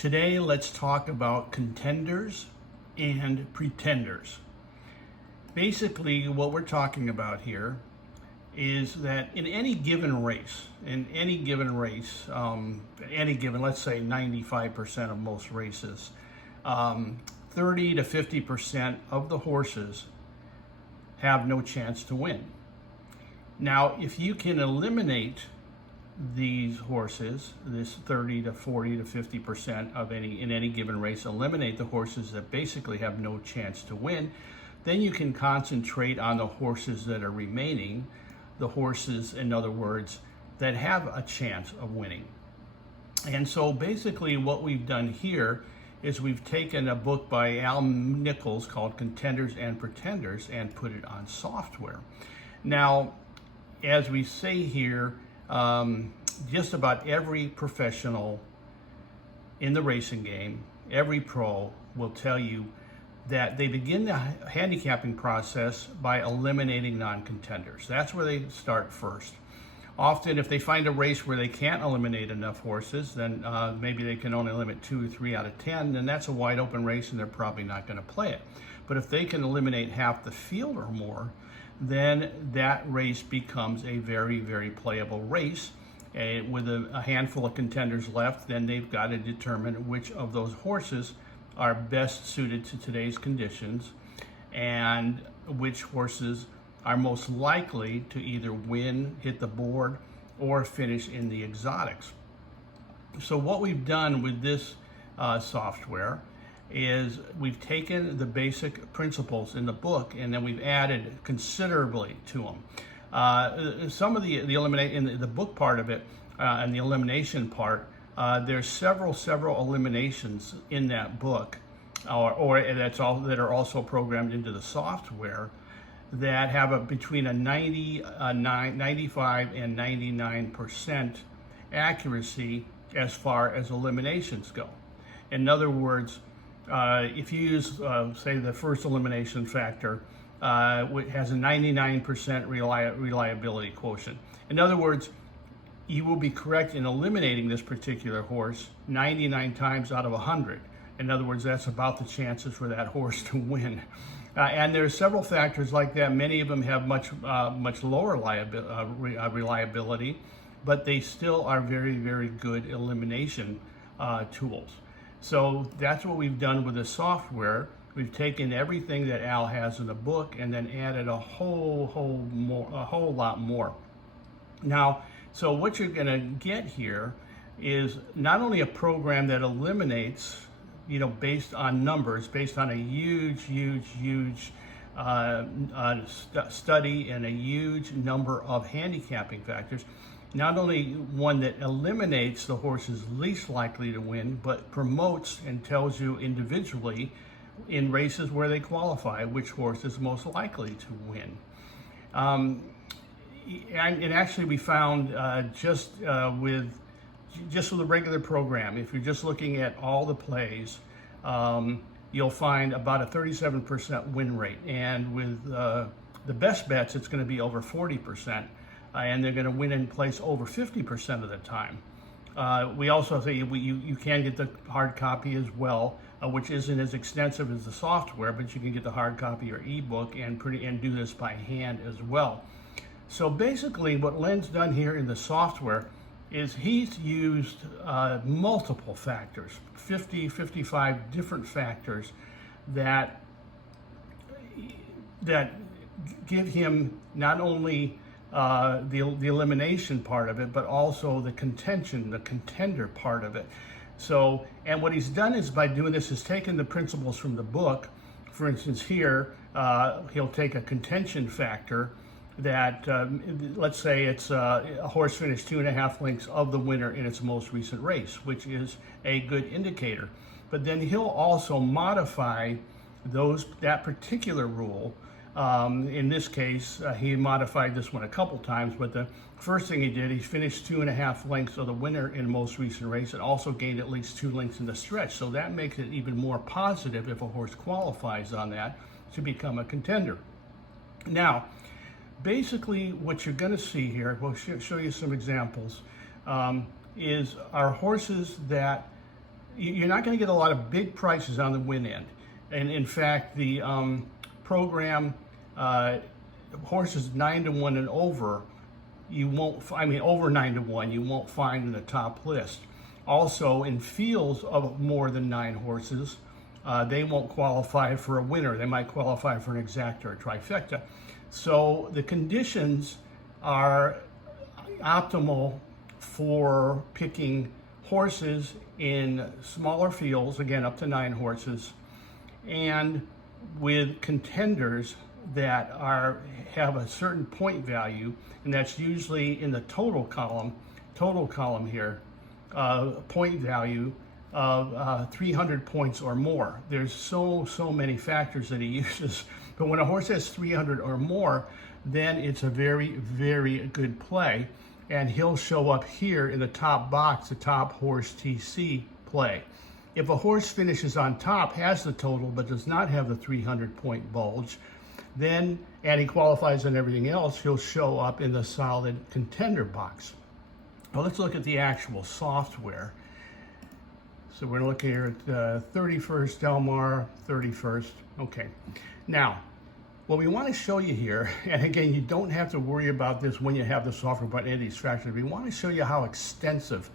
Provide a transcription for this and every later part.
Today, let's talk about contenders and pretenders. Basically, what we're talking about here is that in any given race, let's say 95% of most races, 30 to 50% of the horses have no chance to win. Now, if you can eliminate these horses, this 30 to 40 to 50% of in any given race, eliminate the horses that basically have no chance to win, then you can concentrate on the horses that are remaining, the horses, in other words, that have a chance of winning. And so basically what we've done here is we've taken a book by Al Nichols called Contenders and Pretenders and put it on software. Now, as we say here, just about every professional in the racing game, every pro will tell you that they begin the handicapping process by eliminating non-contenders. That's where they start first. Often, if they find a race where they can't eliminate enough horses, then maybe they can only limit 2 or 3 out of 10, then that's a wide open race and they're probably not going to play it. But if they can eliminate half the field or more, then that race becomes a very, very playable race. With a handful of contenders left, then they've got to determine which of those horses are best suited to today's conditions and which horses are most likely to either win, hit the board, or finish in the exotics. So what we've done with this software is we've taken the basic principles in the book and then we've added considerably to them. Some of the eliminate in the book part of it and the elimination part, there's several eliminations in that book, or that are also programmed into the software that have between a 95 and 99% accuracy as far as eliminations go. In other words, if you use, say, the first elimination factor, which has a 99% reliability quotient. In other words, you will be correct in eliminating this particular horse 99 times out of 100. In other words, that's about the chances for that horse to win. And there are several factors like that. Many of them have much lower reliability, but they still are very, very good elimination tools. So that's what we've done with the software. We've taken everything that Al has in the book and then added a whole lot more. Now, so what you're going to get here is not only a program that eliminates, based on numbers, based on a huge study and a huge number of handicapping factors. Not only one that eliminates the horses least likely to win, but promotes and tells you individually in races where they qualify which horse is most likely to win. And actually we found just with the regular program, if you're just looking at all the plays, you'll find about a 37% win rate. And with the best bets, it's going to be over 40%. And they're going to win in place over 50% of the time. We also say you can get the hard copy as well, which isn't as extensive as the software, but you can get the hard copy or ebook and do this by hand as well. So basically what Len's done here in the software is he's used multiple factors, 55 different factors that give him not only the elimination part of it, but also the contender part of it. So, and what he's done is by doing this is taken the principles from the book. For instance, here, he'll take a contention factor that, let's say it's a horse finished 2.5 lengths of the winner in its most recent race, which is a good indicator. But then he'll also modify that particular rule. In this case, he modified this one a couple times, but the first thing he did, he finished 2.5 lengths of the winner in the most recent race and also gained at least 2 lengths in the stretch. So that makes it even more positive if a horse qualifies on that to become a contender. Now, basically what you're going to see here, we'll show you some examples, is our horses that you're not going to get a lot of big prices on the win end. And in fact, the program horses 9-1 and over, you won't, I mean over 9-1, you won't find in the top list. Also, in fields of more than 9 horses, they won't qualify for a winner. They might qualify for an exacta or a trifecta. So the conditions are optimal for picking horses in smaller fields, again up to 9 horses, and with contenders that have a certain point value, and that's usually in the total column here, point value of 300 points or more. There's so many factors that he uses, but when a horse has 300 or more, then it's a very, very good play, and he'll show up here in the top box, the top horse TC play. If a horse finishes on top, has the total, but does not have the 300 point bulge, then, and he qualifies on everything else, he'll show up in the solid contender box. Well, let's look at the actual software. So we're looking here at 31st, Del Mar, 31st. Okay. Now, what we want to show you here, and again, you don't have to worry about this when you have the software about any of these factors. We want to show you how extensive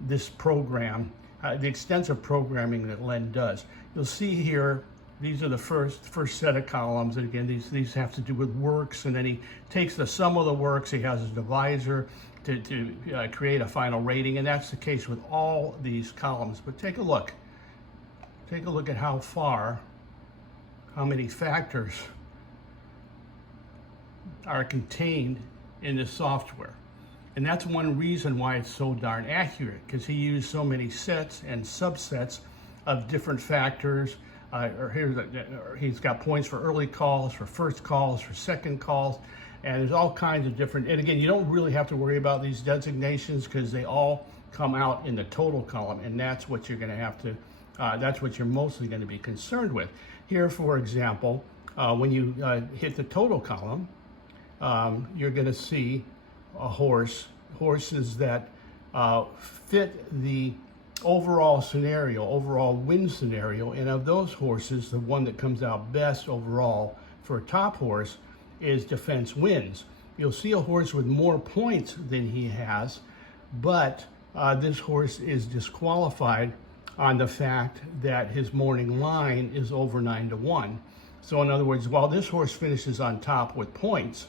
this program, the extensive programming that Len does. You'll see here, these are the first set of columns, and again, these have to do with works, and then he takes the sum of the works, he has his divisor to create a final rating, and that's the case with all these columns. But take a look at how many factors are contained in this software. And that's one reason why it's so darn accurate, because he used so many sets and subsets of different factors. He's got points for early calls, for first calls, for second calls, and there's all kinds of different, and again, you don't really have to worry about these designations because they all come out in the total column, and that's what you're going to have to, that's what you're mostly going to be concerned with. Here, for example, when you hit the total column, you're going to see horses that fit the overall win scenario, and of those horses, the one that comes out best overall for a top horse is defense wins. You'll see a horse with more points than he has, but this horse is disqualified on the fact that his morning line is over 9-1. So in other words, while this horse finishes on top with points,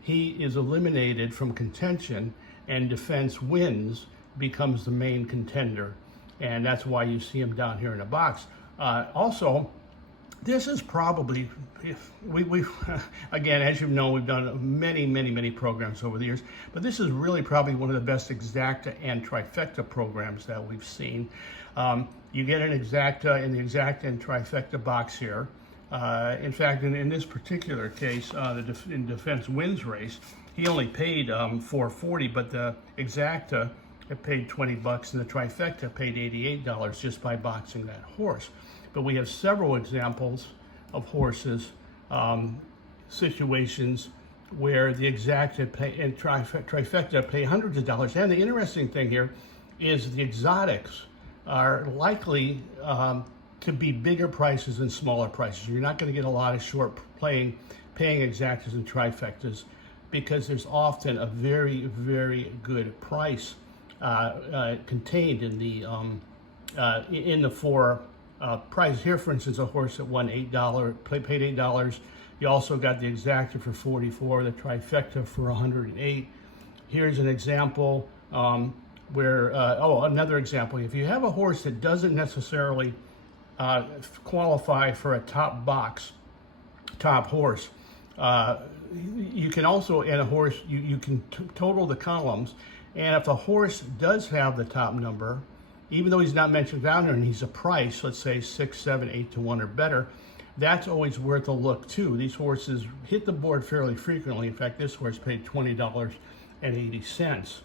he is eliminated from contention, and defense wins becomes the main contender. And that's why you see him down here in a box. Also, this is probably, we've again, as you know, we've done many programs over the years, but this is really probably one of the best exacta and trifecta programs that we've seen. You get an exacta in the exacta and trifecta box here. In fact, in this particular case, in defense wins race, he only paid $440, but the exacta it paid $20, and the trifecta paid $88 just by boxing that horse. But we have several examples of horses, situations where the exacta and trifecta pay hundreds of dollars. And the interesting thing here is the exotics are likely to be bigger prices than smaller prices. You're not going to get a lot of short paying exactas and trifectas because there's often a very, very good price contained in the four price. Here, for instance, a horse that won paid $8. You also got the exacta for $44, the trifecta for $108. Here's an example where, another example. If you have a horse that doesn't necessarily qualify for a top horse, you can also, in a horse, you can total the columns, and if the horse does have the top number, even though he's not mentioned down there and he's a price, let's say 6, 7, 8-1 or better, that's always worth a look too. These horses hit the board fairly frequently. In fact, this horse paid $20.80.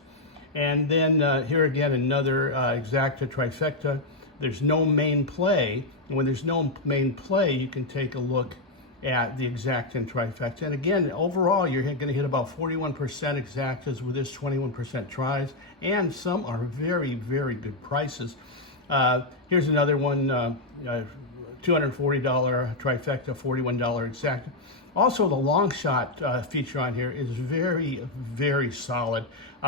And then here again, another exacta trifecta. There's no main play. And when there's no main play, you can take a look at the exacta and trifecta. And again, overall, you're going to hit about 41% exactas with this, 21% tries, and some are very, very good prices. Here's another one, $240 trifecta, $41 exact. Also, the long shot feature on here is very, very solid.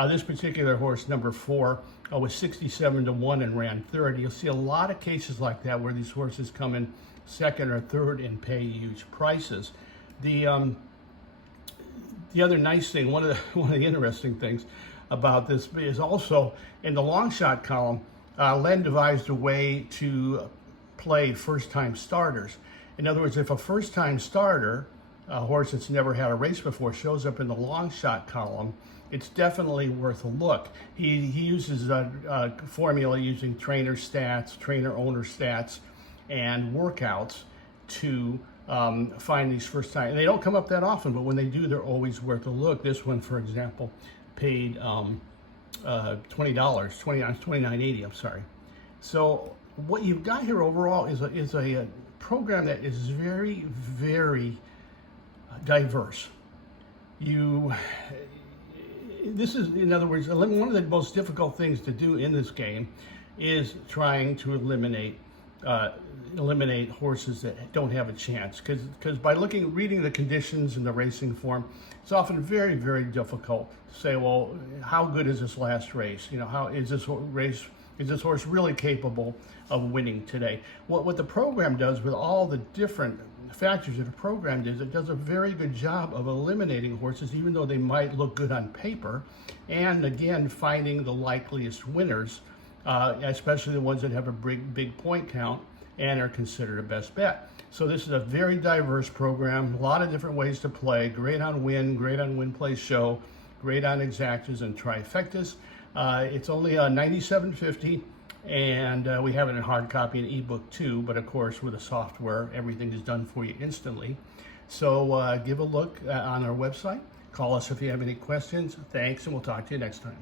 This particular horse, number 4, was 67-1 and ran third. You'll see a lot of cases like that where these horses come in second or third and pay huge prices. The other nice thing, one of the interesting things about this is also in the long shot column, Len devised a way to play first-time starters. In other words, if a first-time starter, a horse that's never had a race before, shows up in the long shot column, it's definitely worth a look. He uses a formula using trainer stats, trainer owner stats, and workouts to find these first time. And they don't come up that often, but when they do, they're always worth a look. This one, for example, paid $29.80. I'm sorry. So what you've got here overall is a program that is very, very diverse. This is, in other words, one of the most difficult things to do in this game is trying to eliminate horses that don't have a chance. Because by reading the conditions in the racing form, it's often very, very difficult to say, well, how good is this last race? You know, how is this horse really capable of winning today? What the program does with all the different factors that the program does, it does a very good job of eliminating horses, even though they might look good on paper, and again, finding the likeliest winners, especially the ones that have a big point count and are considered a best bet. So this is a very diverse program, a lot of different ways to play, great on win play show, great on exactas and trifectas. It's only $97.50, and we have it in hard copy and ebook too, but of course with the software, everything is done for you instantly. So give a look on our website. Call us if you have any questions. Thanks, and we'll talk to you next time.